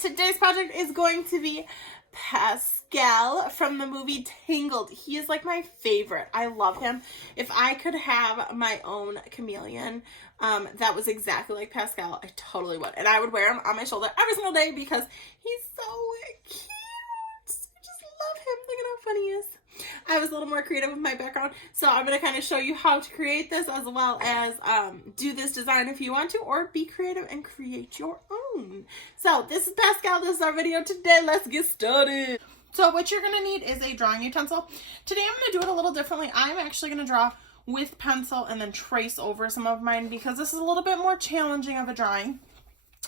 today's project is going to be Pascal from the movie Tangled. He is like my favorite. I love him. If I could have my own chameleon that was exactly like Pascal, I totally would. And I would wear him on my shoulder every single day because he's so cute. I just love him. Look at how funny he is. I was a little more creative with my background, so I'm going to kind of show you how to create this as well as do this design if you want to, or be creative and create your own. So this is Pascal. This is our video today. Let's get started. So what you're going to need is a drawing utensil. Today I'm going to do it a little differently. I'm actually going to draw with pencil and then trace over some of mine because this is a little bit more challenging of a drawing.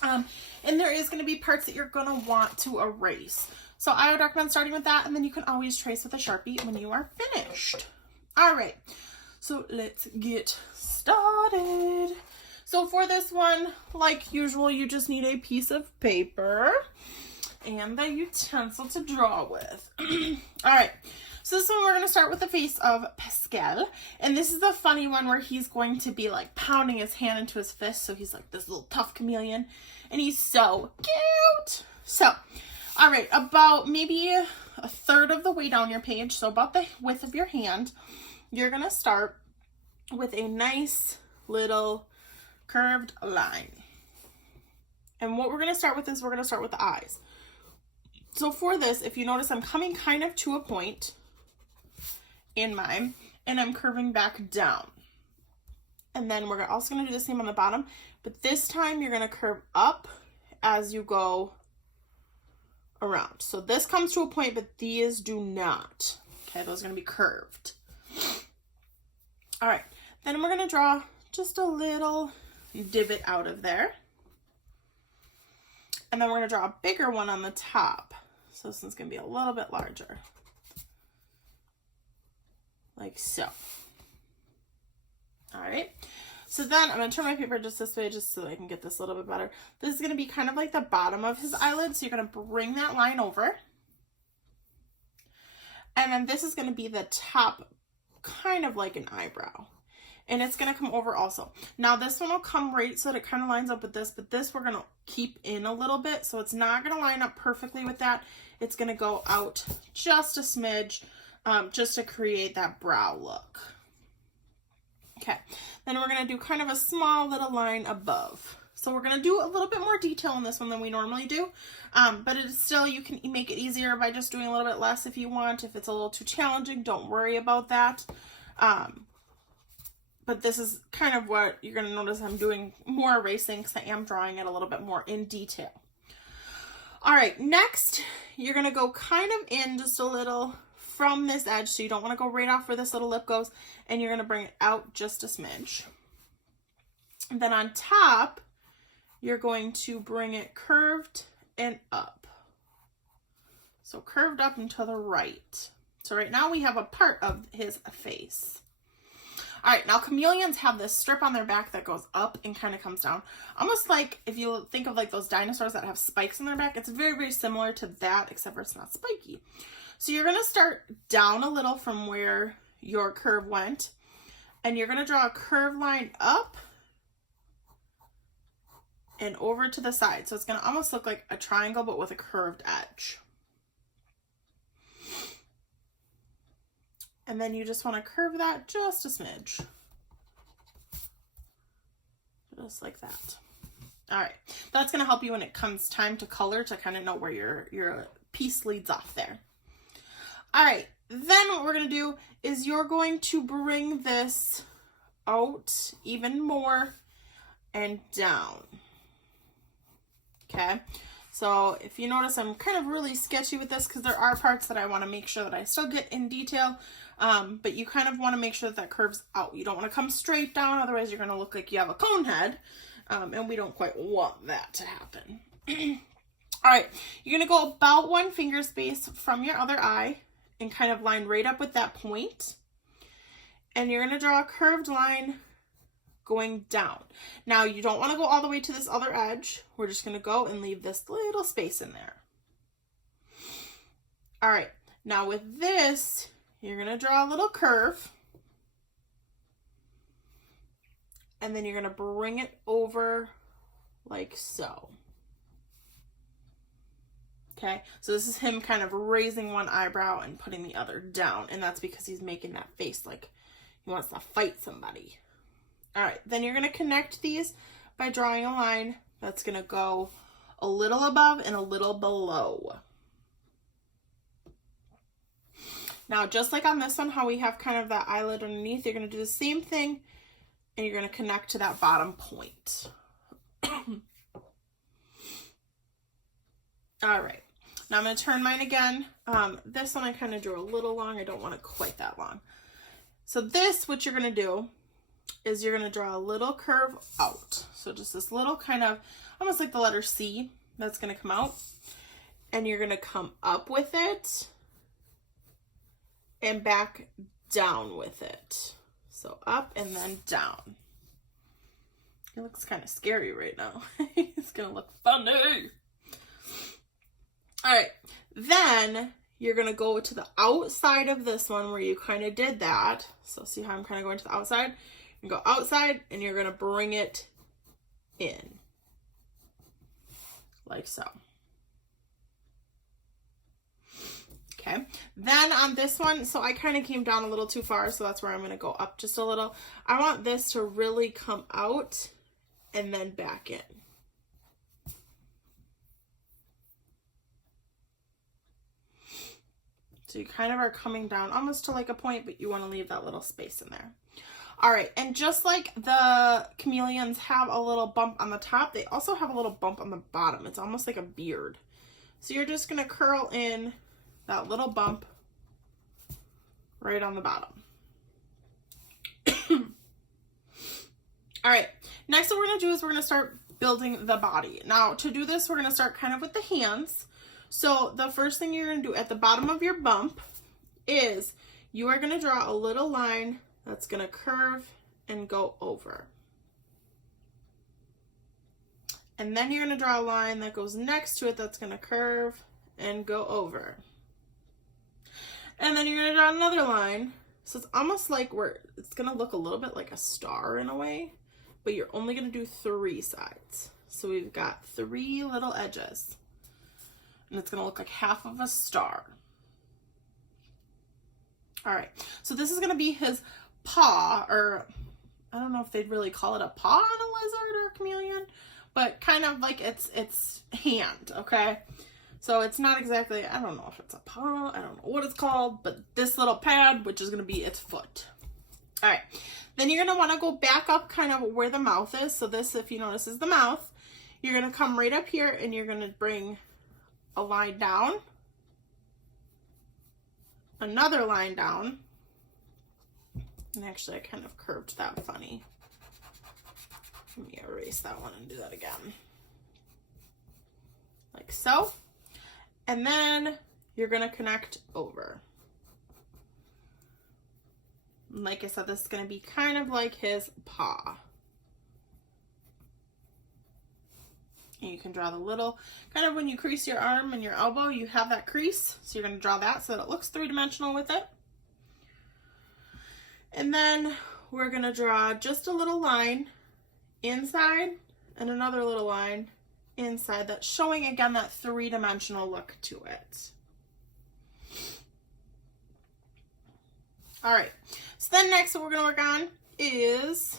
And there is going to be parts that you're going to want to erase. So I would recommend starting with that, and then you can always trace with a Sharpie when you are finished. All right, so let's get started. So for this one, like usual, you just need a piece of paper and the utensil to draw with. All right, so this one we're going to start with the face of Pascal, and this is the funny one where he's going to be like pounding his hand into his fist, so he's like this little tough chameleon, and he's so cute. So all right, about maybe a third of the way down your page, so about the width of your hand, you're going to start with a nice little curved line. And what we're going to start with is we're going to start with the eyes. So for this, if you notice, I'm coming kind of to a point in mine, and I'm curving back down. And then we're also going to do the same on the bottom, but this time you're going to curve up as you go around. So this comes to a point, but these do not. Okay, those are going to be curved. All right, then we're going to draw just a little divot out of there. And then we're going to draw a bigger one on the top. So this one's going to be a little bit larger. Like so. All right. So then I'm going to turn my paper just this way just so I can get this a little bit better. This is going to be kind of like the bottom of his eyelid. So you're going to bring that line over. And then this is going to be the top, kind of like an eyebrow. And it's going to come over also. Now this one will come right so that it kind of lines up with this. But this we're going to keep in a little bit. So it's not going to line up perfectly with that. It's going to go out just a smidge just to create that brow look. Okay, then we're going to do kind of a small little line above. So we're going to do a little bit more detail in this one than we normally do, but it is still, you can make it easier by just doing a little bit less if you want. If it's a little too challenging, don't worry about that. But this is kind of what you're going to notice I'm doing more erasing because I am drawing it a little bit more in detail. All right, next, you're going to go kind of in just a little from this edge, so you don't want to go right off where this little lip goes, and you're going to bring it out just a smidge. And then on top, you're going to bring it curved and up. So curved up and to the right. So right now we have a part of his face. All right, now chameleons have this strip on their back that goes up and kind of comes down. Almost like if you think of like those dinosaurs that have spikes in their back, it's very, very similar to that, except for it's not spiky. So you're going to start down a little from where your curve went, and you're going to draw a curved line up and over to the side. So it's going to almost look like a triangle, but with a curved edge. And then you just want to curve that just a smidge. Just like that. All right. That's going to help you when it comes time to color to kind of know where your piece leads off there. All right, then what we're going to do is you're going to bring this out even more and down. Okay, so if you notice, I'm kind of really sketchy with this because there are parts that I want to make sure that I still get in detail, but you kind of want to make sure that that curves out. You don't want to come straight down, otherwise you're going to look like you have a cone head, and we don't quite want that to happen. All right, you're going to go about 1 finger space from your other eye and kind of line right up with that point. And you're going to draw a curved line going down. Now, you don't want to go all the way to this other edge. We're just going to go and leave this little space in there. All right, now with this, you're going to draw a little curve. And then you're going to bring it over like so. Okay, so this is him kind of raising one eyebrow and putting the other down, and that's because he's making that face like he wants to fight somebody. All right, then you're going to connect these by drawing a line that's going to go a little above and a little below. Now, just like on this one, how we have kind of that eyelid underneath, you're going to do the same thing, and you're going to connect to that bottom point. All right, now I'm going to turn mine again. This one I kind of drew a little long. I don't want it quite that long. So this, what you're going to do is you're going to draw a little curve out. So just this little kind of, almost like the letter C, that's going to come out. And you're going to come up with it and back down with it. So up and then down. It looks kind of scary right now. It's going to look funny. All right, then you're going to go to the outside of this one where you kind of did that. So see how I'm kind of going to the outside? You go outside and you're going to bring it in. Like so. Okay, then on this one, so I kind of came down a little too far, so that's where I'm going to go up just a little. I want this to really come out and then back in. So you kind of are coming down almost to like a point, but you want to leave that little space in there. All right, and just like the chameleons have a little bump on the top, they also have a little bump on the bottom. It's almost like a beard. So you're just going to curl in that little bump right on the bottom. All right, next what we're going to do is we're going to start building the body. Now, to do this, we're going to start kind of with the hands. So the first thing you're going to do at the bottom of your bump is you are going to draw a little line that's going to curve and go over. And then you're going to draw a line that goes next to it that's going to curve and go over. And then you're going to draw another line. So it's almost like it's going to look a little bit like a star in a way, but you're only going to do 3 sides. So we've got 3 little edges. And it's going to look like half of a star. All right, so this is going to be his paw, or I don't know if they'd really call it a paw on a lizard or a chameleon, but kind of like its hand, okay? So it's not exactly, I don't know if it's a paw, I don't know what it's called, but this little pad, which is going to be its foot. All right, then you're going to want to go back up kind of where the mouth is. So this, if you notice, is the mouth. You're going to come right up here and you're going to bring a line down, another line down, and actually I kind of curved that funny. Let me erase that one and do that again. Like so. And then you're going to connect over. And like I said, this is going to be kind of like his paw. And you can draw the little, kind of when you crease your arm and your elbow, you have that crease. So you're going to draw that so that it looks 3-dimensional with it. And then we're going to draw just a little line inside and another little line inside that's showing, again, that 3-dimensional look to it. All right. So then next what we're going to work on is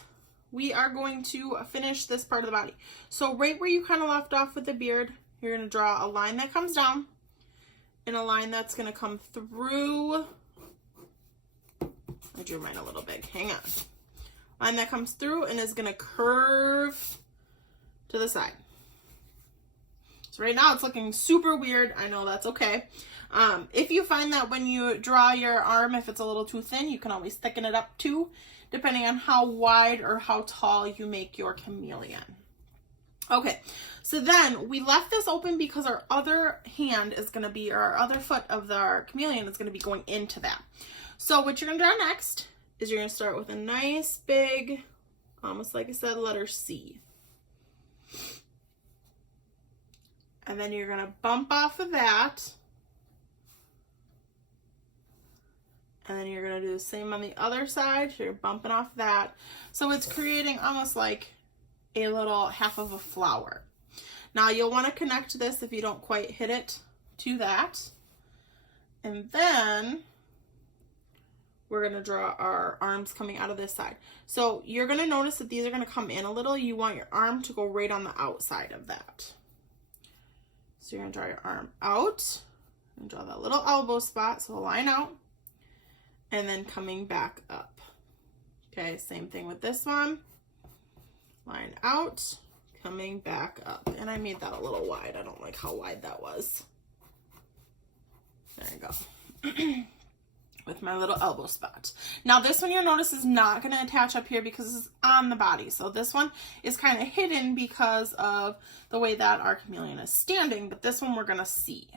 we are going to finish this part of the body. So right where you kind of left off with the beard, you're going to draw a line that comes down and a line that's going to come through. I drew mine a little big. Hang on. Line that comes through and is going to curve to the side. So right now it's looking super weird. I know, that's okay. If you find that when you draw your arm, if it's a little too thin, you can always thicken it up too, depending on how wide or how tall you make your chameleon. Okay, so then we left this open because our other hand is going to be, or our other foot of our chameleon is going to be going into that. So what you're going to draw next is you're going to start with a nice big, almost like I said, letter C. And then you're going to bump off of that. And then you're going to do the same on the other side. So you're bumping off that. So it's creating almost like a little half of a flower. Now you'll want to connect this if you don't quite hit it to that. And then we're going to draw our arms coming out of this side. So you're going to notice that these are going to come in a little. You want your arm to go right on the outside of that. So you're going to draw your arm out and draw that little elbow spot. So a line out and then coming back up. Okay, same thing with this one. Line out, coming back up. And I made that a little wide. I don't like how wide that was. There you go. With my little elbow spot. Now this one you'll notice is not going to attach up here because it's on the body. So this one is kind of hidden because of the way that our chameleon is standing, but this one we're going to see.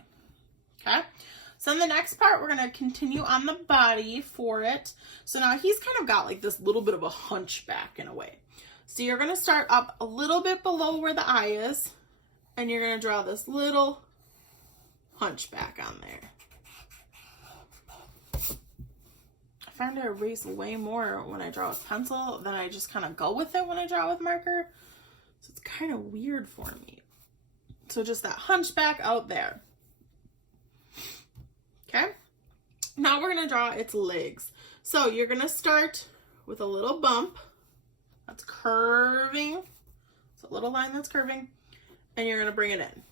Okay. So in the next part, we're going to continue on the body for it. So now he's kind of got like this little bit of a hunchback in a way. So you're going to start up a little bit below where the eye is, and you're going to draw this little hunchback on there. I find I erase way more when I draw with pencil than I just kind of go with it when I draw with marker. So it's kind of weird for me. So just that hunchback out there. Okay. Now we're going to draw its legs. So you're going to start with a little bump that's curving. It's a little line that's curving. And you're going to bring it in.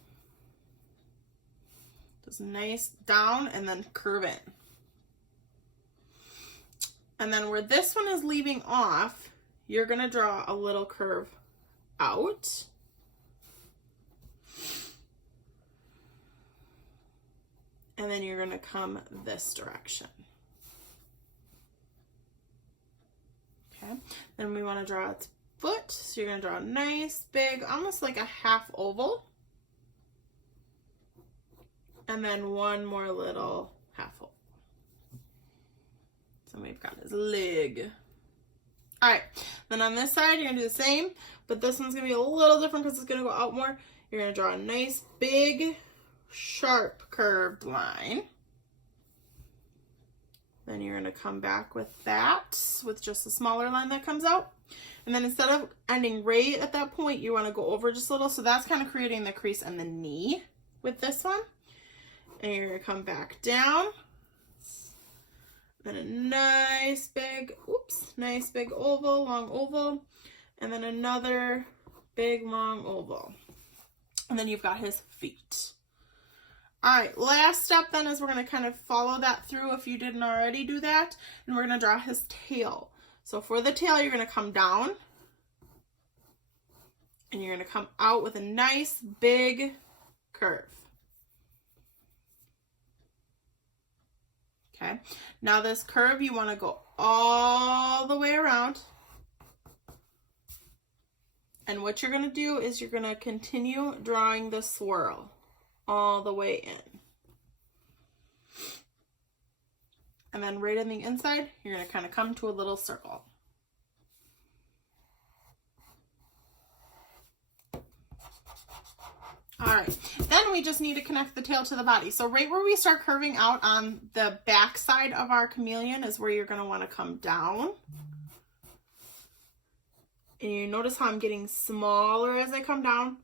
Just nice down and then curve in. And then where this one is leaving off, you're going to draw a little curve out. And then you're going to come this direction. Okay. Then we want to draw its foot. So you're going to draw a nice, big, almost like a half oval. And then one more little half oval. So we've got his leg. All right, then on this side, you're gonna do the same, but this one's gonna be a little different because it's gonna go out more. You're gonna draw a nice, big, sharp, curved line. Then you're gonna come back with that, with just a smaller line that comes out. And then instead of ending right at that point, you wanna go over just a little. So that's kind of creating the crease and the knee with this one. And you're gonna come back down. Then a nice big, nice big oval, long oval, and then another big long oval. And then you've got his feet. All right, last step then is we're going to kind of follow that through if you didn't already do that, and we're going to draw his tail. So for the tail, you're going to come down, and you're going to come out with a nice big curve. Okay, now this curve, you want to go all the way around. And what you're going to do is you're going to continue drawing the swirl all the way in. And then right on the inside, you're going to kind of come to a little circle. All right, then we just need to connect the tail to the body. So right where we start curving out on the back side of our chameleon is where you're going to want to come down. And you notice how I'm getting smaller as I come down,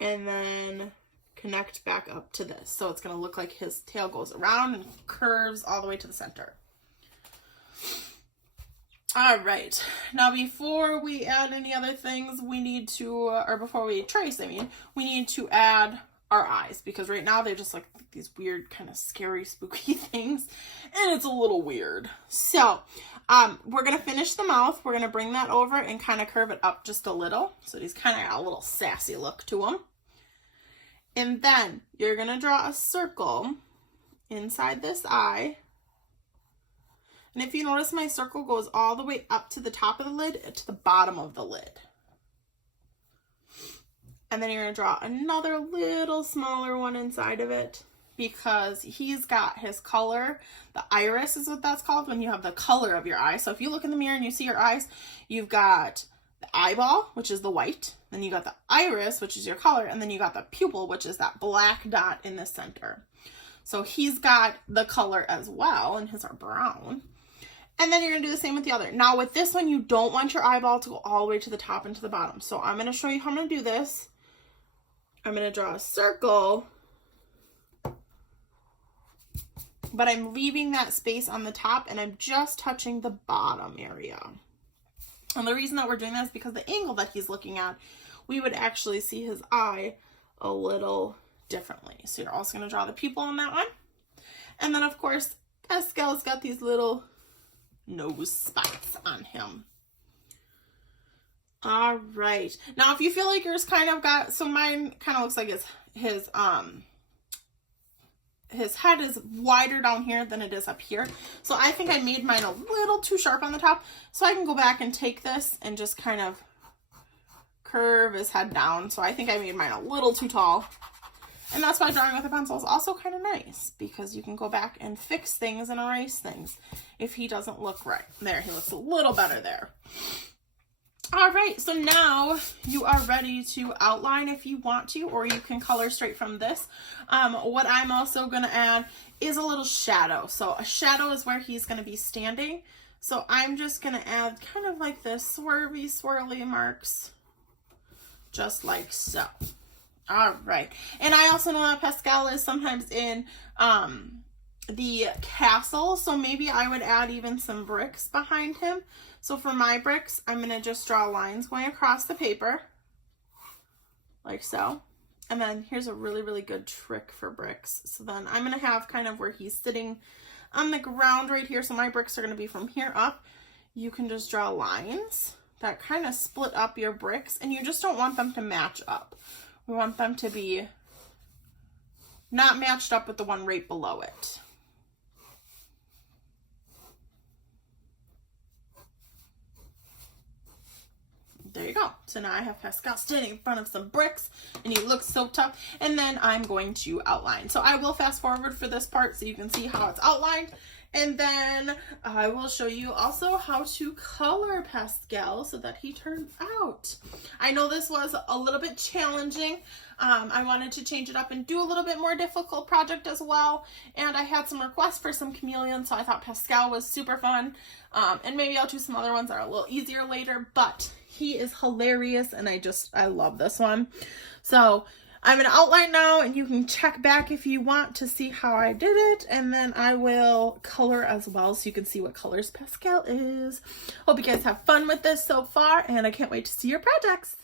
and then connect back up to this. So it's going to look like his tail goes around and curves all the way to the center. All right, now before we add any other things, we need to, or before we trace, we need to add our eyes, because right now they're just like these weird kind of scary, spooky things, and it's a little weird. So we're going to finish the mouth. We're going to bring that over and kind of curve it up just a little. So he's kind of got a little sassy look to him. And then you're going to draw a circle inside this eye. And if you notice, my circle goes all the way up to the top of the lid to the bottom of the lid. And then you're going to draw another little smaller one inside of it, because he's got his color. The iris is what that's called, when you have the color of your eye. So if you look in the mirror and you see your eyes, you've got the eyeball, which is the white. Then you got the iris, which is your color. And then you got the pupil, which is that black dot in the center. So he's got the color as well, and his are brown. And then you're going to do the same with the other. Now with this one, you don't want your eyeball to go all the way to the top and to the bottom. So I'm going to show you how I'm going to do this. I'm going to draw a circle but I'm leaving that space on the top and I'm just touching the bottom area. And the reason that we're doing that is because the angle that he's looking at, we would actually see his eye a little differently. So you're also going to draw the pupil on that one. And then, of course, Pascal's got these little nose spots on him. All right. Now, if you feel like yours kind of got, so mine kind of looks like his head is wider down here than it is up here. So I think I made mine a little too sharp on the top. So I can go back and take this and just kind of curve his head down. So I think I made mine a little too tall. And that's why drawing with a pencil is also kind of nice, because you can go back and fix things and erase things if he doesn't look right. There, he looks a little better there. All right, so now you are ready to outline if you want to, or you can color straight from this. What I'm also going to add is a little shadow. So a shadow is where he's going to be standing. So I'm just going to add kind of like this swervy, swirly marks, just like so. All right, and I also know that Pascal is sometimes in the castle, so maybe I would add even some bricks behind him. So for my bricks, I'm going to just draw lines going across the paper, like so. And then here's a really, really good trick for bricks. So then I'm going to have kind of where he's sitting on the ground right here. So my bricks are going to be from here up. You can just draw lines that kind of split up your bricks, and you just don't want them to match up. We want them to be not matched up with the one right below it. There you go. So now I have Pascal standing in front of some bricks and he looks so tough. And then I'm going to outline. So I will fast forward for this part so you can see how it's outlined. And then I will show you also how to color Pascal so that he turns out. I know this was a little bit challenging. I wanted to change it up and do a little bit more difficult project as well. And I had some requests for some chameleons, so I thought Pascal was super fun. And maybe I'll do some other ones that are a little easier later, but he is hilarious and I love this one. So I'm going to outline now, and you can check back if you want to see how I did it, and then I will color as well so you can see what colors Pascal is. Hope you guys have fun with this so far, and I can't wait to see your projects.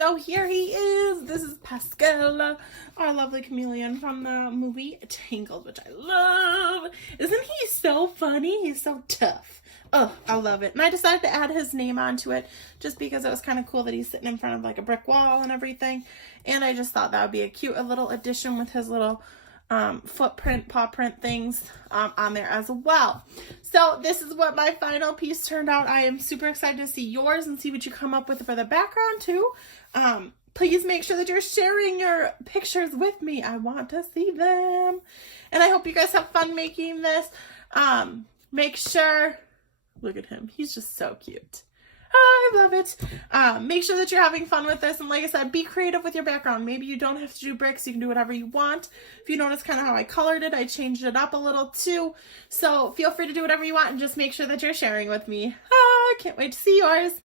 So here he is. This is Pascal, our lovely chameleon from the movie Tangled, which I love. Isn't he so funny? He's so tough. Oh, I love it. And I decided to add his name onto it just because it was kind of cool that he's sitting in front of like a brick wall and everything. And I just thought that would be a cute little addition with his little footprint, paw print things on there as well. So this is what my final piece turned out. I am super excited to see yours and see what you come up with for the background too. Please make sure that you're sharing your pictures with me. I want to see them. And I hope you guys have fun making this. Make sure, look at him. He's just so cute. I love it. Make sure that you're having fun with this. And like I said, be creative with your background. Maybe you don't have to do bricks. You can do whatever you want. If you notice kind of how I colored it, I changed it up a little too. So feel free to do whatever you want and just make sure that you're sharing with me. I can't wait to see yours.